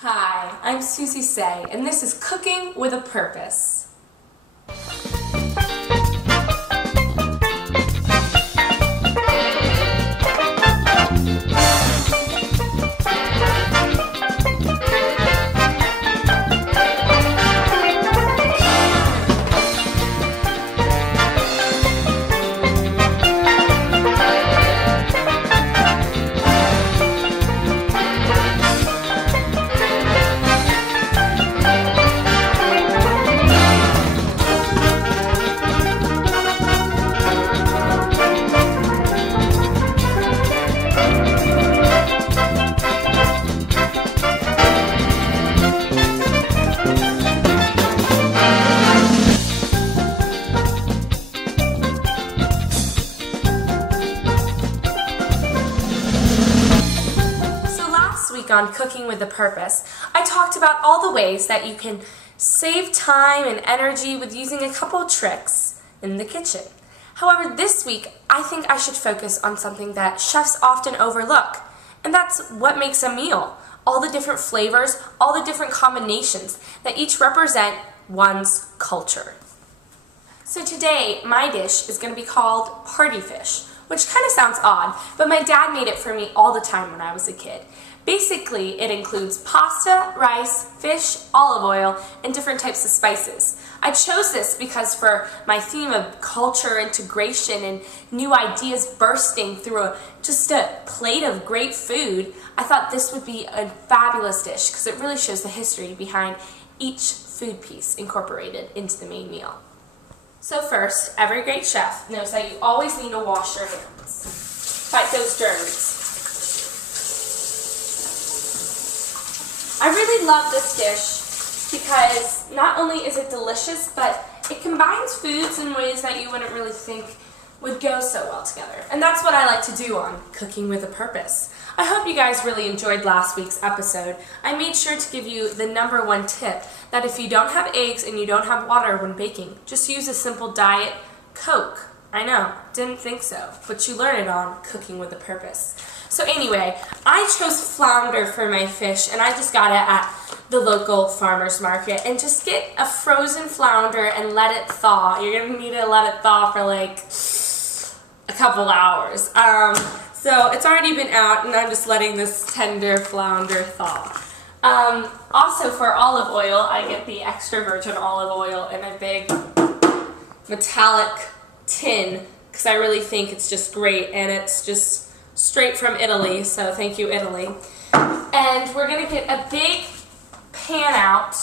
Hi, I'm Susie Say, and this is Cooking with a Purpose. On Cooking with a Purpose, I talked about all the ways that you can save time and energy with using a couple tricks in the kitchen. However, this week I think I should focus on something that chefs often overlook, and that's what makes a meal. All the different flavors, all the different combinations that each represent one's culture. So today my dish is going to be called party fish, which kind of sounds odd, but my dad made it for me all the time when I was a kid. Basically, it includes pasta, rice, fish, olive oil, and different types of spices. I chose this because for my theme of culture integration and new ideas bursting through just a plate of great food, I thought this would be a fabulous dish because it really shows the history behind each food piece incorporated into the main meal. So first, every great chef knows that you always need to wash your hands. Fight those germs. I really love this dish because not only is it delicious, but it combines foods in ways that you wouldn't really think would go so well together. And that's what I like to do on Cooking with a Purpose. I hope you guys really enjoyed last week's episode. I made sure to give you the #1 tip that if you don't have eggs and you don't have water when baking, just use a simple diet Coke. I know, didn't think so, but you learn it on Cooking with a Purpose. So anyway, I chose flounder for my fish, and I just got it at the local farmer's market. And just get a frozen flounder and let it thaw. You're going to need to let it thaw for like a couple hours. So it's already been out, and I'm just letting this tender flounder thaw. Also for olive oil, I get the extra virgin olive oil in a big metallic tin because I really think it's just great, and it's just straight from Italy, so thank you, Italy. And we're going to get a big pan out,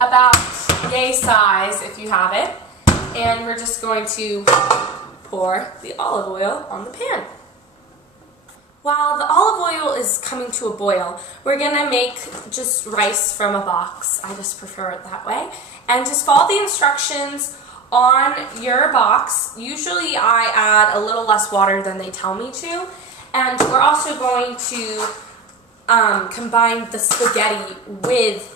about yay size if you have it, and we're just going to pour the olive oil on the pan. While the olive oil is coming to a boil, we're going to make just rice from a box. I just prefer it that way. And just follow the instructions on your box. Usually I add a little less water than they tell me to. And we're also going to combine the spaghetti with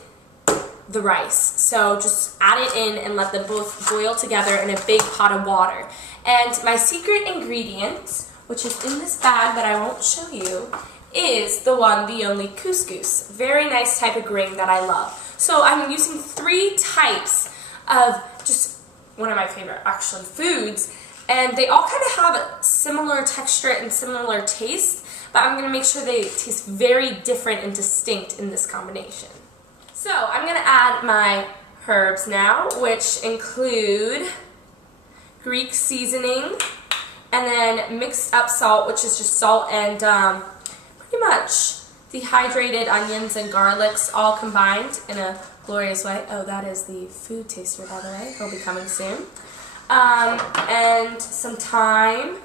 the rice. So just add it in and let them both boil together in a big pot of water. And my secret ingredient, which is in this bag that I won't show you, is the one, the only couscous. Very nice type of grain that I love. So I'm using 3 types of just one of my favorite actually foods, and they all kind of have a similar texture and similar taste, but I'm going to make sure they taste very different and distinct in this combination. So I'm going to add my herbs now, which include Greek seasoning, and then mixed up salt, which is just salt and pretty much dehydrated onions and garlics all combined in a glorious way. Oh, that is the food taster, by the way. He'll be coming soon. And some thyme,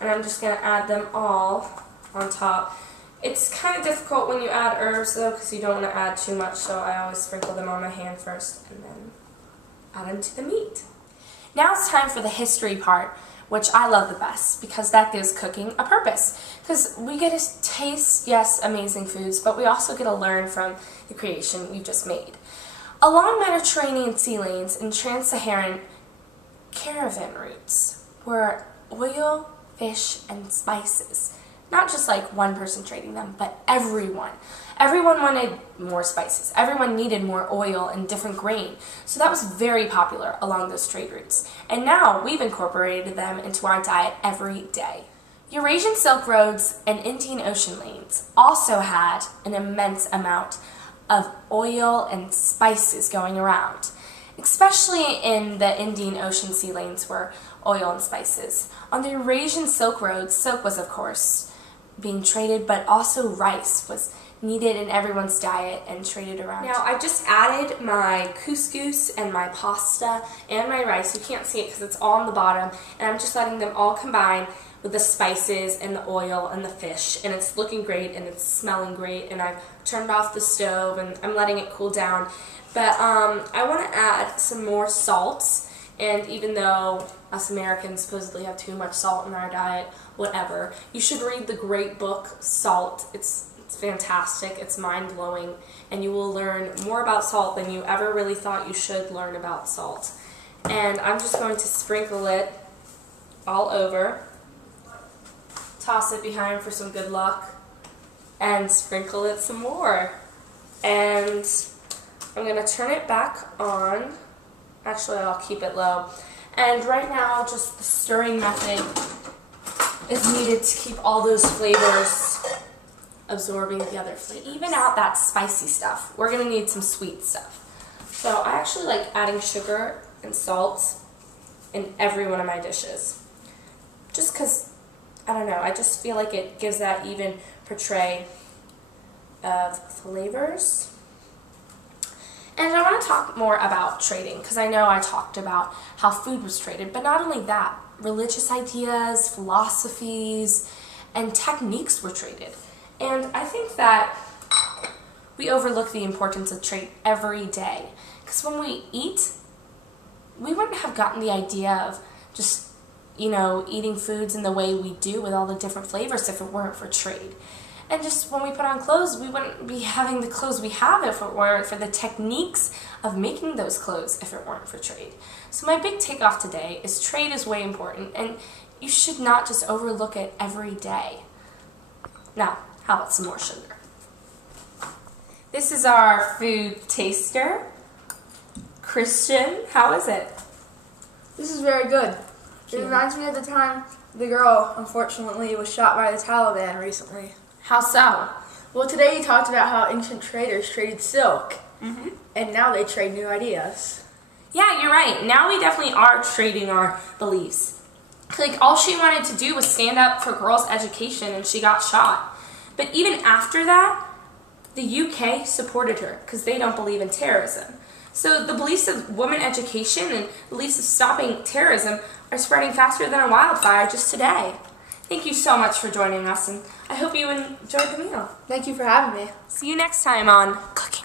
and I'm just going to add them all on top. It's kind of difficult when you add herbs, though, because you don't want to add too much, so I always sprinkle them on my hand first and then add them to the meat. Now it's time for the history part, which I love the best because that gives cooking a purpose. Because we get to taste, yes, amazing foods, but we also get to learn from the creation we've just made. Along Mediterranean sea lanes and trans-Saharan caravan routes were oil, fish, and spices not just like one person trading them, but everyone. Everyone wanted more spices. Everyone needed more oil and different grain. So that was very popular along those trade routes. And now we've incorporated them into our diet every day. Eurasian Silk Roads and Indian Ocean lanes also had an immense amount of oil and spices going around, especially in the Indian Ocean sea lanes were oil and spices. On the Eurasian Silk Roads, silk was of course being traded, but also rice was needed in everyone's diet and traded around. Now I just added my couscous and my pasta and my rice. You can't see it because it's all on the bottom, and I'm just letting them all combine with the spices and the oil and the fish, and it's looking great and it's smelling great, and I've turned off the stove and I'm letting it cool down. But I want to add some more salt, and even though us Americans supposedly have too much salt in our diet, whatever, you should read the great book Salt. It's fantastic, it's mind-blowing, and you will learn more about salt than you ever really thought you should learn about salt. And I'm just going to sprinkle it all over, toss it behind for some good luck, and sprinkle it some more. And I'm going to turn it back on. Actually, I'll keep it low. And right now, just the stirring method is needed to keep all those flavors absorbing the other flavors. To even out that spicy stuff, we're going to need some sweet stuff. So I actually like adding sugar and salt in every one of my dishes. Just because, I don't know, I just feel like it gives that even portray of flavors. And I want to talk more about trading, because I know I talked about how food was traded, but not only that, religious ideas, philosophies, and techniques were traded. And I think that we overlook the importance of trade every day, because when we eat, we wouldn't have gotten the idea of just, you know, eating foods in the way we do with all the different flavors if it weren't for trade. And just when we put on clothes, we wouldn't be having the clothes we have if it weren't for the techniques of making those clothes if it weren't for trade. So my big takeoff today is trade is way important, and you should not just overlook it every day. Now, how about some more sugar? This is our food taster. Christian, how is it? This is very good. It reminds me of the time the girl, unfortunately, was shot by the Taliban recently. How so? Well, today he talked about how ancient traders traded silk, and now they trade new ideas. Yeah, you're right. Now we definitely are trading our beliefs. Like, all she wanted to do was stand up for girls' education, and she got shot. But even after that, the UK supported her because they don't believe in terrorism. So the beliefs of women education and beliefs of stopping terrorism are spreading faster than a wildfire just today. Thank you so much for joining us, and I hope you enjoyed the meal. Thank you for having me. See you next time on Cooking.